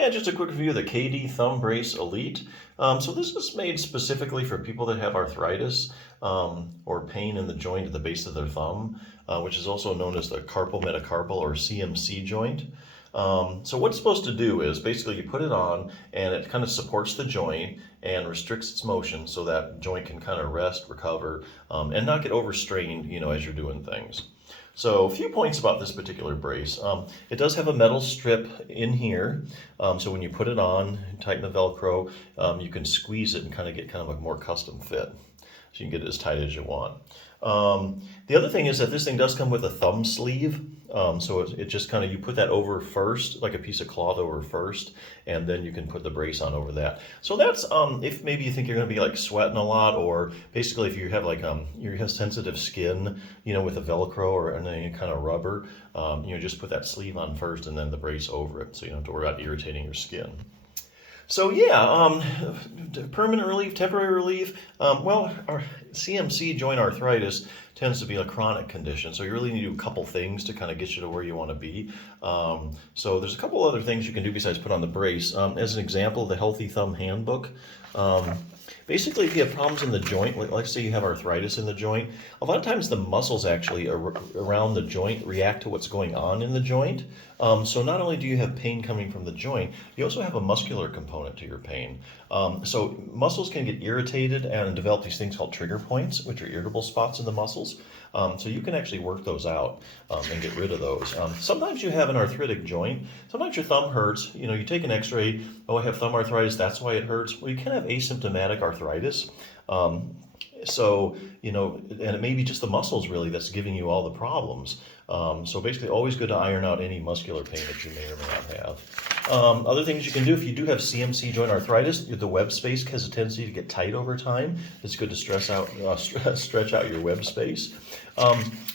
Yeah, just a quick review of the KD Thumb Brace Elite. So this is made specifically for people that have arthritis or pain in the joint at the base of their thumb, which is also known as the carpal metacarpal or CMC joint. So what it's supposed to do is basically you put it on and it kind of supports the joint and restricts its motion so that joint can kind of rest, recover, and not get overstrained, as you're doing things. So a few points about this particular brace. It does have a metal strip in here. So when you put it on, tighten the Velcro, you can squeeze it and kind of get kind of a more custom fit. So you can get it as tight as you want. The other thing is that this thing does come with a thumb sleeve. So it just kind of, you put that over first, like a piece of cloth over first, and then you can put the brace on over that. So that's, if maybe you think you're going to be like sweating a lot, or basically if you have like, you have sensitive skin, with a Velcro or any kind of rubber, just put that sleeve on first and then the brace over it. So you don't have to worry about irritating your skin. So yeah, permanent relief, temporary relief. Well, our CMC joint arthritis tends to be a chronic condition, so you really need to do a couple things to kind of get you to where you want to be. So there's a couple other things you can do besides put on the brace. As an example, the Healthy Thumb Handbook. Basically, if you have problems in the joint, like say you have arthritis in the joint, a lot of times the muscles actually around the joint react to what's going on in the joint. So not only do you have pain coming from the joint, you also have a muscular component to your pain. So muscles can get irritated and develop these things called trigger points, which are irritable spots in the muscles. So you can actually work those out and get rid of those. Sometimes you have an arthritic joint. Sometimes your thumb hurts. You take an x-ray, oh, I have thumb arthritis, that's why it hurts. Well, you can have asymptomatic arthritis. And it may be just the muscles really that's giving you all the problems. So basically always good to iron out any muscular pain that you may or may not have. Other things you can do if you do have CMC joint arthritis, the web space has a tendency to get tight over time. It's good to stretch out your web space.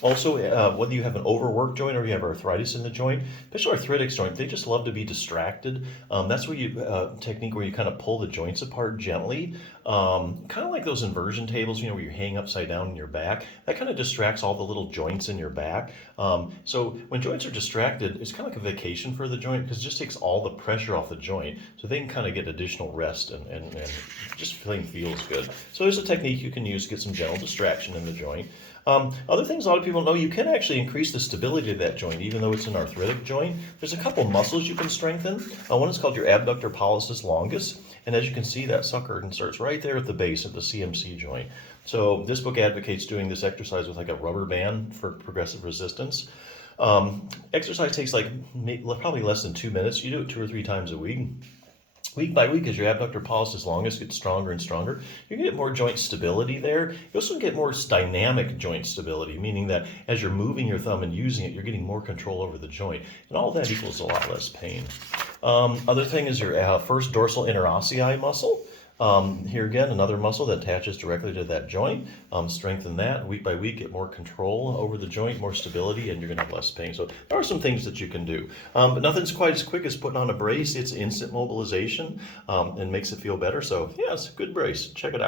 Also, whether you have an overworked joint or you have arthritis in the joint, especially arthritics joint, they just love to be distracted. That's where technique where you kind of pull the joints apart gently, kind of like those inversion tables, where you hang upside down in your back. That kind of distracts all the little joints in your back. So when joints are distracted, it's kind of like a vacation for the joint because it just takes all the pressure off the joint, so they can kind of get additional rest and just feels good. So there's a technique you can use to get some gentle distraction in the joint. Other things a lot of people know, you can actually increase the stability of that joint, even though it's an arthritic joint. There's a couple muscles you can strengthen. One is called your abductor pollicis longus, and as you can see, that sucker inserts right there at the base of the CMC joint. So this book advocates doing this exercise with like a rubber band for progressive resistance. Exercise takes probably less than 2 minutes. You do it 2 or 3 times a week. Week by week, as your abductor pollicis longus gets stronger and stronger, you get more joint stability there. You also get more dynamic joint stability, meaning that as you're moving your thumb and using it, you're getting more control over the joint. And all that equals a lot less pain. Other thing is your first dorsal interossei muscle. Here again, another muscle that attaches directly to that joint. Strengthen that week by week, get more control over the joint, more stability, and you're going to have less pain. So there are some things that you can do. But nothing's quite as quick as putting on a brace. It's instant mobilization and makes it feel better. So yeah, it's a good brace. Check it out.